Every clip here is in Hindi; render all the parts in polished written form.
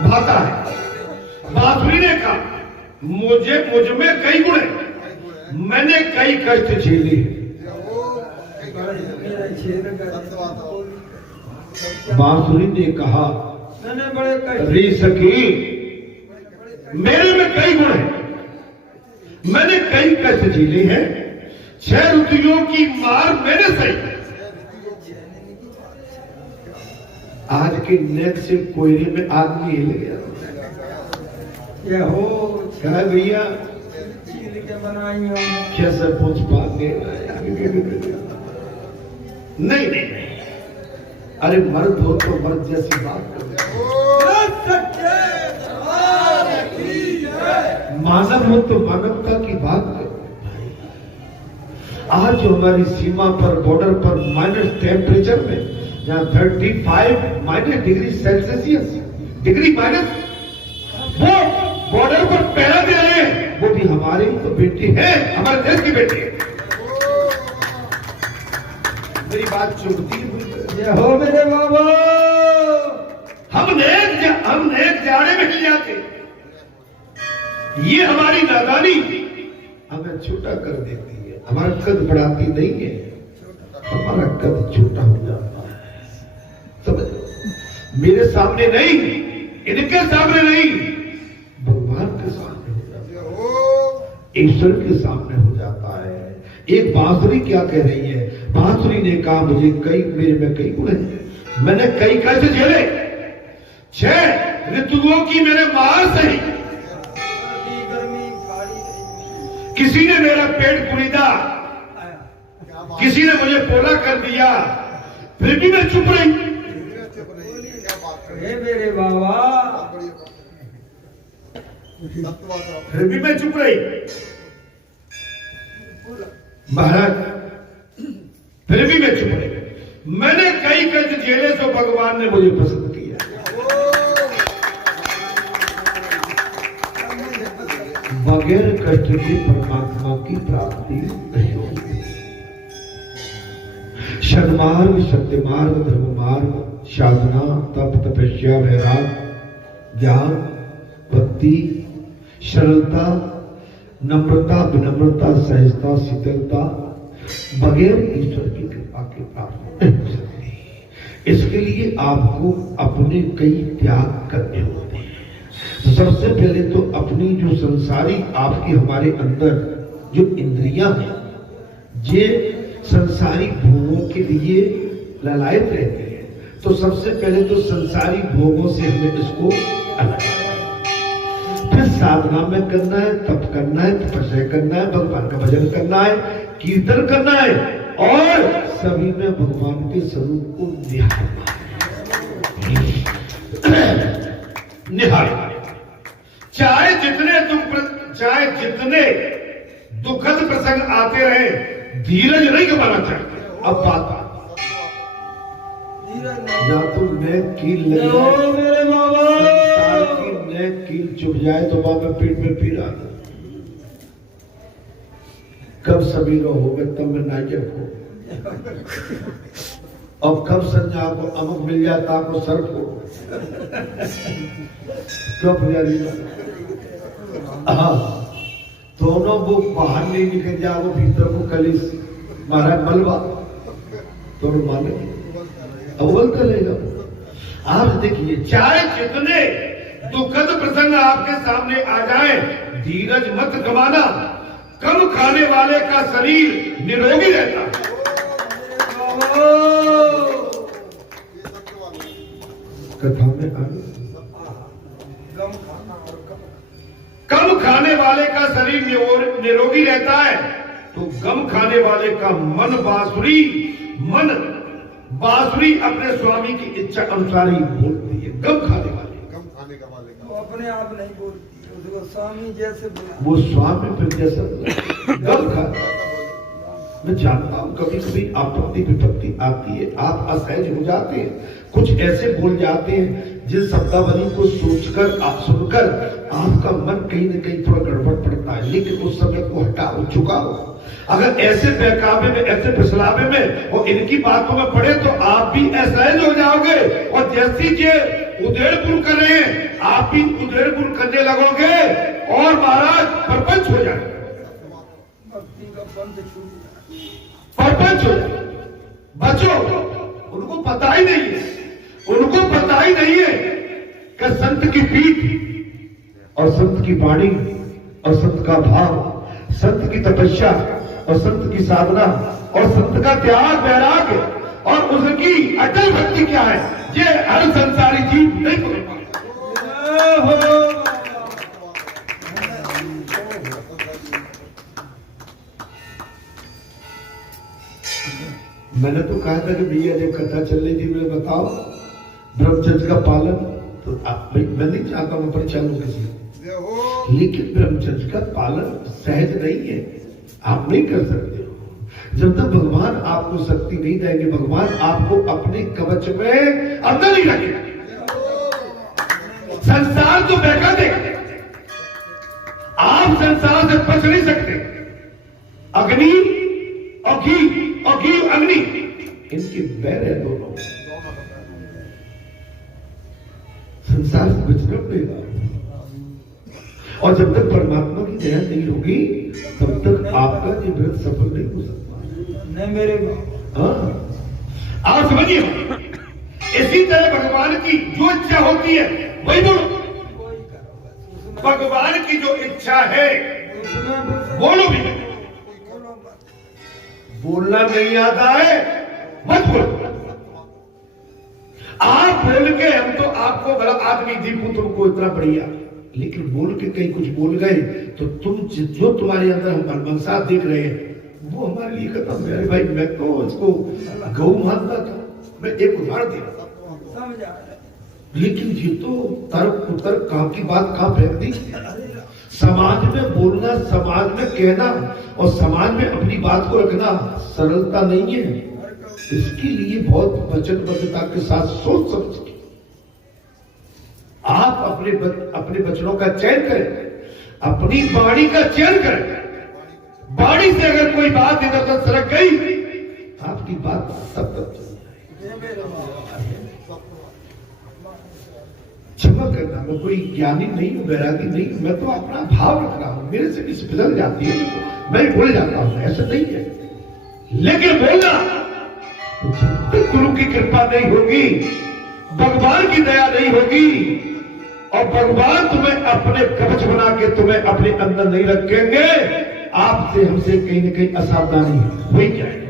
भाता है। बांसुरी ने कहा मुझ में कई गुण है, मैंने कई कष्ट झेले। बांसुरी ने कहा रे सखी, मेरे में कई गुण है, मैंने कई कष्ट झेले हैं। 6 ऋतुओं की मार मैंने सही। आज के नेक से कोयले में आदमी हिल गया। क्या हो क्या भैया कैसे पहुंच पाते? नहीं, अरे मर्द हो तो मर्द जैसी बात करो, मानव हो तो मानवता की बात करो। आज जो हमारी सीमा पर, बॉर्डर पर माइनस टेम्परेचर में, जहां 35 डिग्री सेल्सियस डिग्री माइनस, वो बॉर्डर पर पहरा दे रहे हैं, वो भी हमारे तो बेटे हैं, हमारे देश की बेटी है। मेरी बात चुभती हो मेरे बाबा। हम नेक जाड़े में हिल जाते, ये हमारी नादानी हमें छोटा कर देती है, हमारा कद बढ़ाती नहीं है, हमारा कद छोटा हो जाता है। समझ, मेरे सामने नहीं, इनके सामने नहीं, भगवान के सामने हो जाता है, ईश्वर के सामने हो जाता है। एक बांसुरी क्या कह रही है? बांसुरी ने कहा मेरे में कई गुण है, मैंने कई कष्ट झेले। 6 ऋतुओं की मैंने मार सही। किसी ने मेरा पेट कुरीदा, किसी ने मुझे पोला कर दिया, फिर भी मैं चुप रही। मेरे बाबा, फिर भी मैं चुप रही। महाराज, फिर भी मैं चुप रही। मैंने कई कष्ट झेले, तो भगवान ने मुझे पसंद किया। बगैर कष्ट के परमात्मा की प्राप्ति नहीं होती। सन्मार्ग, सत्यमार्ग, धर्ममार्ग, साधना, तप, तपस्या, वैराग, ज्ञान, भक्ति, सरलता, नम्रता, विनम्रता, सहजता, शीतलता, बगैर ईश्वर की कृपा के प्राप्त नहीं हो सकती। इसके लिए आपको अपने कई त्याग करने होते हैं। तो सबसे पहले तो अपनी जो संसारी आपके हमारे अंदर जो इंद्रियां हैं, ये संसारी भोगों के लिए ललायत रहते हैं। तो सबसे पहले तो संसारी भोगों से हमें इसको अलग, फिर साधना में करना है, तप करना है, तपस्या करना है, भगवान का भजन करना है, कीर्तन करना है, और सभी में भगवान के स्वरूप को निहारना है। निहारना, चाहे जितने दुखद प्रसंग आते रहे, धीरज नहीं गंवाना चाहिए। अब बात या तो नेक कील लगे, मेरे बाबा की नेक कील चुभ जाए तो बाबा पेट में पीड़ा। कब सवेरा होगा तब मैं नायक हो, और कब संध्या को अमुक मिल जाता आपको सर को। कब हाँ, दोनों वो बाहर नहीं निकल जाओ, भीतर को कलिस महाराज मलबा तो माने अव्वल करेगा। आप देखिए, चाहे जितने दुखद प्रसंग आपके सामने आ जाए, धीरज मत गंवाना। कम खाने वाले का शरीर निरोगी रहता है। कथा में कम खाने वाले का शरीर निरोगी रहता है, तो गम खाने वाले का मन बांसुरी अपने स्वामी की इच्छा अनुसार ही बोलती है। गम खाने वाले वो अपने आप नहीं बोलती, उसको स्वामी जैसे वो स्वामी फिर जैसा गम खाता। मैं जानता हूं कभी कभी आपत्ति विपत्ति आती है, आप असहज हो जाते हैं, कुछ ऐसे बोल जाते हैं जिस शब्दावली को सोचकर आप सुनकर आपका मन कहीं न कहीं थोड़ा गड़बड़ पड़ता है, लेकिन उस समय को हटाओ, चुकाओ। अगर ऐसे बहकावे में, ऐसे फिसलावे में और इनकी बातों में पड़े तो आप भी असहज हो जाओगे। और जैसी ये उधेड़ पुर कर रहे हैं, करने लगोगे और महाराज परपंच हो जाए, भक्ति का पंथ छूट जाए। परपंच हो जाए। बचो, उनको पता ही नहीं है, उनको पता ही नहीं है कि संत की पीठ और संत की वाणी और संत का भाव, संत की तपस्या और संत की साधना और संत का त्याग वैराग्य और उसकी अटल भक्ति क्या है, ये हर संसारी जीव नहीं कर पाता। मैंने तो कहा था कि भैया जब कथा चल रही थी, मैं बताओ ब्रह्मचर्य का पालन, तो भाई मैं नहीं चाहता हूं परेशान हूं किसी, लेकिन ब्रह्मचर्य का पालन सहज नहीं है, आप नहीं कर सकते हो जब तक भगवान आपको शक्ति नहीं देंगे, भगवान आपको अपने कवच में अंदर नहीं रखेगा। संसार तो बहका देगा, आप संसार से बच नहीं सकते। अग्नि और घी और घी अग्नि, इनके बैर है दोनों, संसार से बचना पड़ेगा। और जब तक परमात्मा की दया नहीं होगी तब तक आपका ये व्रत सफल नहीं हो सकता। नहीं मेरे हाँ, आप समझिए, इसी तरह भगवान की जो इच्छा होती है वही बोलो। भगवान की जो इच्छा है बोलो भी, बोलना नहीं आता है मत बोलो। आप बोल के, हम तो आपको बड़ा आदमी दीपू तुमको इतना बढ़िया, लेकिन बोल के कहीं कुछ बोल गए तो तुम जो तुम्हारे अंदर हम मनसा देख रहे हैं वो हमारे लिए खत्म है। अरे भाई मैं तो इसको गौ मानता था, मैं एक उदाहरण दे रहा था, लेकिन ये तो तर्क उतर कहां की बात कहां फेंक दी। समाज में बोलना, समाज में कहना और समाज में अपनी बात को रखना सरलता नहीं है। इसके लिए बहुत वचनबद्धता के साथ सोच समझ के आप अपने वचनों का चयन करें, अपनी वाणी का चयन करें। वाणी से अगर कोई बात इधर उधर सरक गई, आपकी बात तब तक चल जाएगी। क्षमा करना, मैं कोई ज्ञानी नहीं हूं, वैरागी नहीं हूं, मैं तो अपना भाव रख रहा हूं, मेरे से किसी फिसल जाती है, मैं बोल जाता हूं, ऐसा नहीं है। लेकिन बोलना तो गुरु की कृपा नहीं होगी, भगवान की दया नहीं होगी, और भगवान तुम्हें अपने कवच बना के तुम्हें अपने अंदर नहीं रखेंगे, आपसे हमसे कहीं न कहीं असावधानी हो ही जाएगी।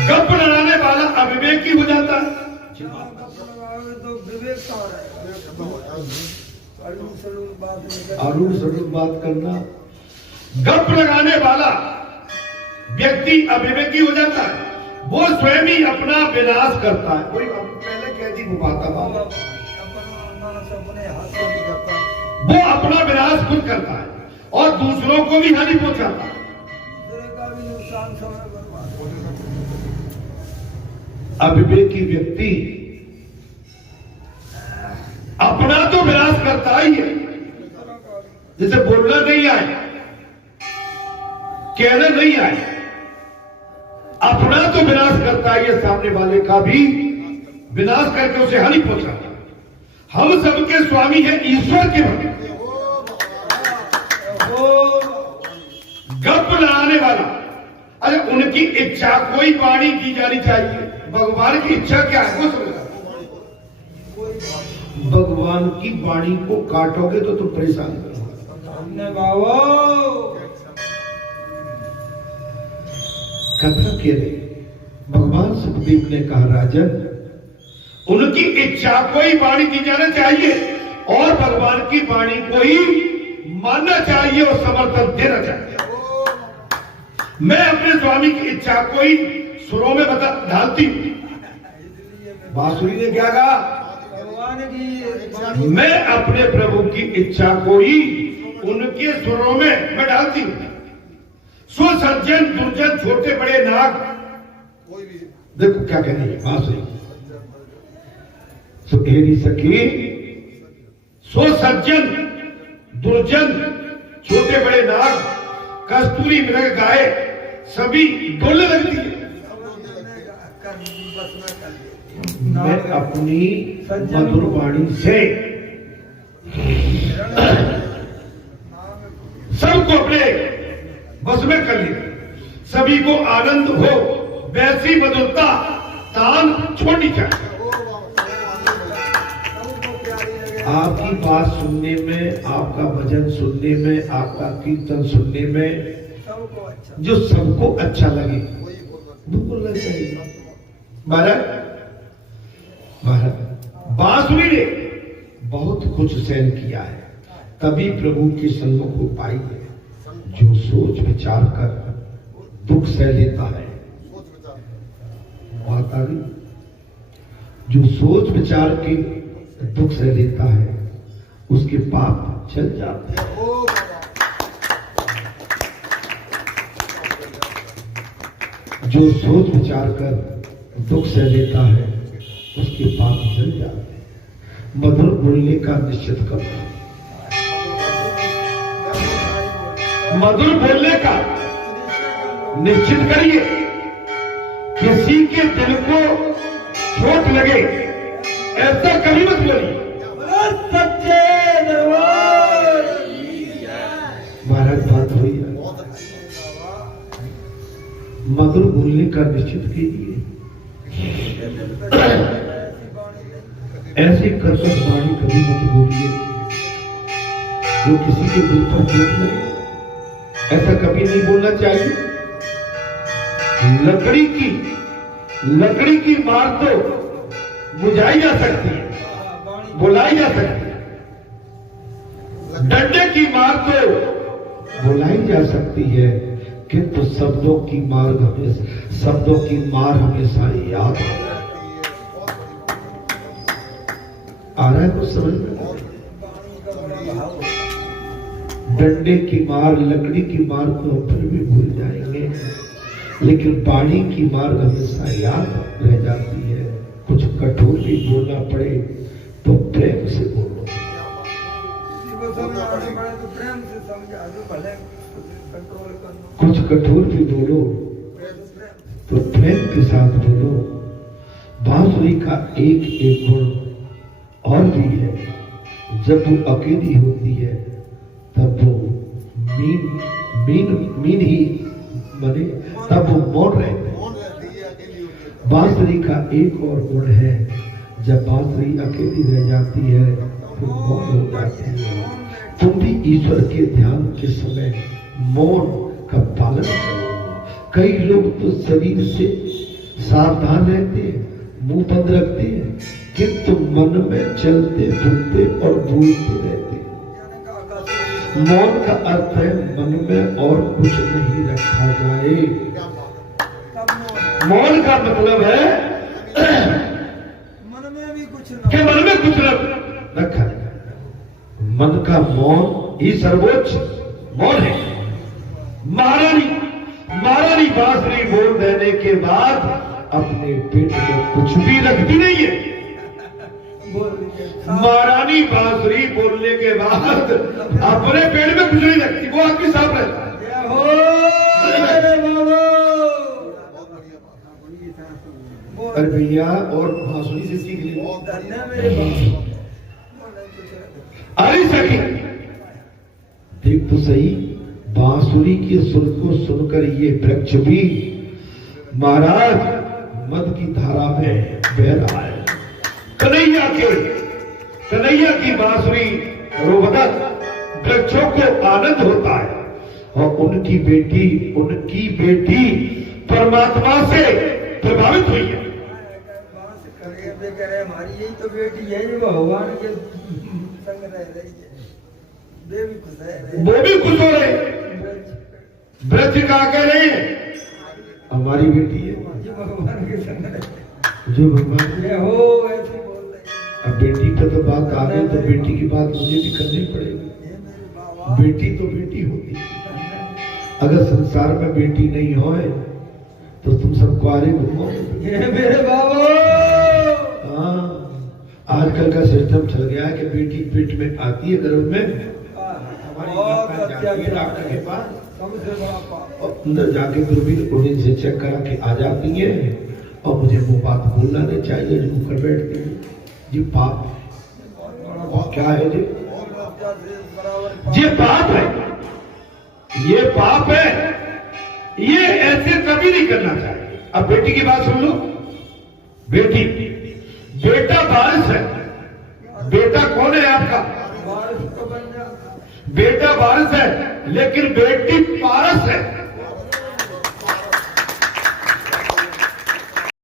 गप लड़ाने वाला अविवेकी हो जाता है, तो विवेक कहाँ रहेगा? आरूढ़ सरूढ़ बात करना। गप लगाने वाला व्यक्ति अविवेकी हो जाता है, वो स्वयं ही अपना विनाश करता है। कोई पहले कह दी बुबाता वाला, अपने हाथ से भी करता है, वो अपना विनाश खुद करता है और दूसरों को भी हानि पहुंचाता है। दूसरे का भी नुकसान समय बर्बाद। अविवेकी व्यक्ति अपना तो विनाश करता ही है, जिसे बोलना नहीं आए, कहना नहीं आए, अपना तो विनाश करता है, ये सामने वाले का भी विनाश करके उसे हानि पहुंचाता है। हम सबके स्वामी हैं ईश्वर के भक्त। गप लड़ाने वाला, अरे उनकी इच्छा कोई वाणी की जानी चाहिए, भगवान की इच्छा क्या है वो समझा। भगवान की वाणी को काटोगे तो तुम परेशान करोगे। कथा कह रहे भगवान सुखदेव ने कहा, राजन उनकी इच्छा को ही वाणी दी जाना चाहिए और भगवान की वाणी को ही मानना चाहिए और समर्थन देना चाहिए। मैं अपने स्वामी की इच्छा को ही सुरों में ढालती हूं। बांसुरी ने क्या कहा? भगवान की मैं अपने प्रभु की इच्छा को ही उनके सुरों में मैं डालती हूं। सुसज्जन दुर्जन छोटे बड़े नाग, कोई भी देखो क्या कह रही है बांसुरी। सुखेरी सखी, सुसज्जन दुर्जन छोटे बड़े नाग, कस्तूरी मृग गाय सभी डोलने लगती है। मैं अपनी मधुर वाणी से सबको अपने बस में कर लिया, सभी को आनंद हो वैसी मधुरता तान छोड़नी चाहिए। आपकी बात सुनने में, आपका भजन सुनने में, आपका कीर्तन सुनने में जो सबको अच्छा लगे वो बोलना चाहिए। महाराज बांसुरी ने बहुत कुछ सहन किया है, तभी प्रभु के सन्मुख को पाई है। जो सोच विचार कर दुख सह लेता है, बात आ गई, जो सोच विचार के दुख सह लेता है उसके पाप चल जाते हैं। जो सोच विचार कर दुख सह लेता है उसके पाप चल जाते हैं। मधुर बोलने का निश्चित करो, मधुर बोलने का निश्चित करिए। किसी के दिल को चोट लगे ऐसा कभी मत बोलिए। सच्चे दरबार महाराज बात हुई है, मधुर बोलने का निश्चित कीजिए। ऐसी कर्कश वाणी कभी मत बोलिए जो किसी के दिल पर चोट लगे, ऐसा कभी नहीं बोलना चाहिए। लकड़ी की मार तो बुझाई जा सकती है, बुलाई जा सकती है, डंडे की मार तो बुलाई जा सकती है, किंतु शब्दों की मार हमेशा याद आ रहा है। कुछ समझ में डंडे की मार, लकड़ी की मार को हम फिर भी भूल जाएंगे, लेकिन वाणी की मार हमेशा याद रह जाती है। कुछ कठोर भी बोलना पड़े तो प्रेम से बोलो। कुछ कठोर भी बोलो तो प्रेम के साथ बोलो। बांसुरी का एक गुण और भी है, जब वो अकेली होती है तब वो मीन ही बने, तब वो मौन रहते हैं। बांसुरी का एक और गुण है, जब बांसुरी अकेली रह जाती है तो मौन हो जाती है। तुम भी ईश्वर के ध्यान के समय मौन का पालन करो। कई लोग तो शरीर से सावधान रहते हैं, मुंह बंद रखते हैं, किंतु मन में चलते फिरते और बोलते रहते हैं। मौन का अर्थ है मन में और कुछ नहीं रखा जाए। मौन का मतलब है मन में भी कुछ न, कि मन में कुछ रखा जाए। मन का मौन ही सर्वोच्च मौन है। महारानी बांसुरी बोल देने के बाद अपने पेट में कुछ भी रखती नहीं है। महारानी बांसुरी बोलने के बाद अपने पेट में कुछ नहीं रखती, वो आपकी साफ रहता है। अरे भैया और बांसुरी से सीख ली। अरे सखी देख तो सही, बांसुरी के सुर को सुनकर ये वृक्ष भी महाराज मद की धारा में बह रहा है। कन्हैया की बांसुरी रोवदत वृक्षों को आनंद होता है और उनकी बेटी परमात्मा से प्रभावित हुई है। हमारी यही तो बेटी है जो भगवान के संग रह रही है, वे भी खुश है, वो भी खुश हो रहे। वृक्ष का कह रहे हैं हमारी बेटी है जो भगवान के संग रहे, जो भगवान ये हो ऐसे बोल रहे। अब बेटी पर तो बात आ गई तो बेटी की बात मुझे भी करनी पड़ेगी। बेटी तो बेटी होगी। अगर संसार में बेटी नहीं हो तो तुम सब कुआरे घूमोगे। ये मेरे बाबा, हाँ, आजकल का सिस्टम चल गया है कि बेटी पेट में आती है गर्भ में, डॉक्टर के पास सबसे बड़ा पाप। और अंदर जाके दूरबीन से चेक करा के आ जाती है और मुझे वो बात बोलना नहीं चाहिए जो मुकर बैठती है जी पाप है। और क्या है जी? ये पाप है, ये पाप है, ये ऐसे कभी नहीं करना चाहिए। अब बेटी की बात सुन लो। बेटी, बेटा वारिस है। बेटा कौन है आपका? वारिस तो बन जा। बेटा वारिस है, लेकिन बेटी पारस है।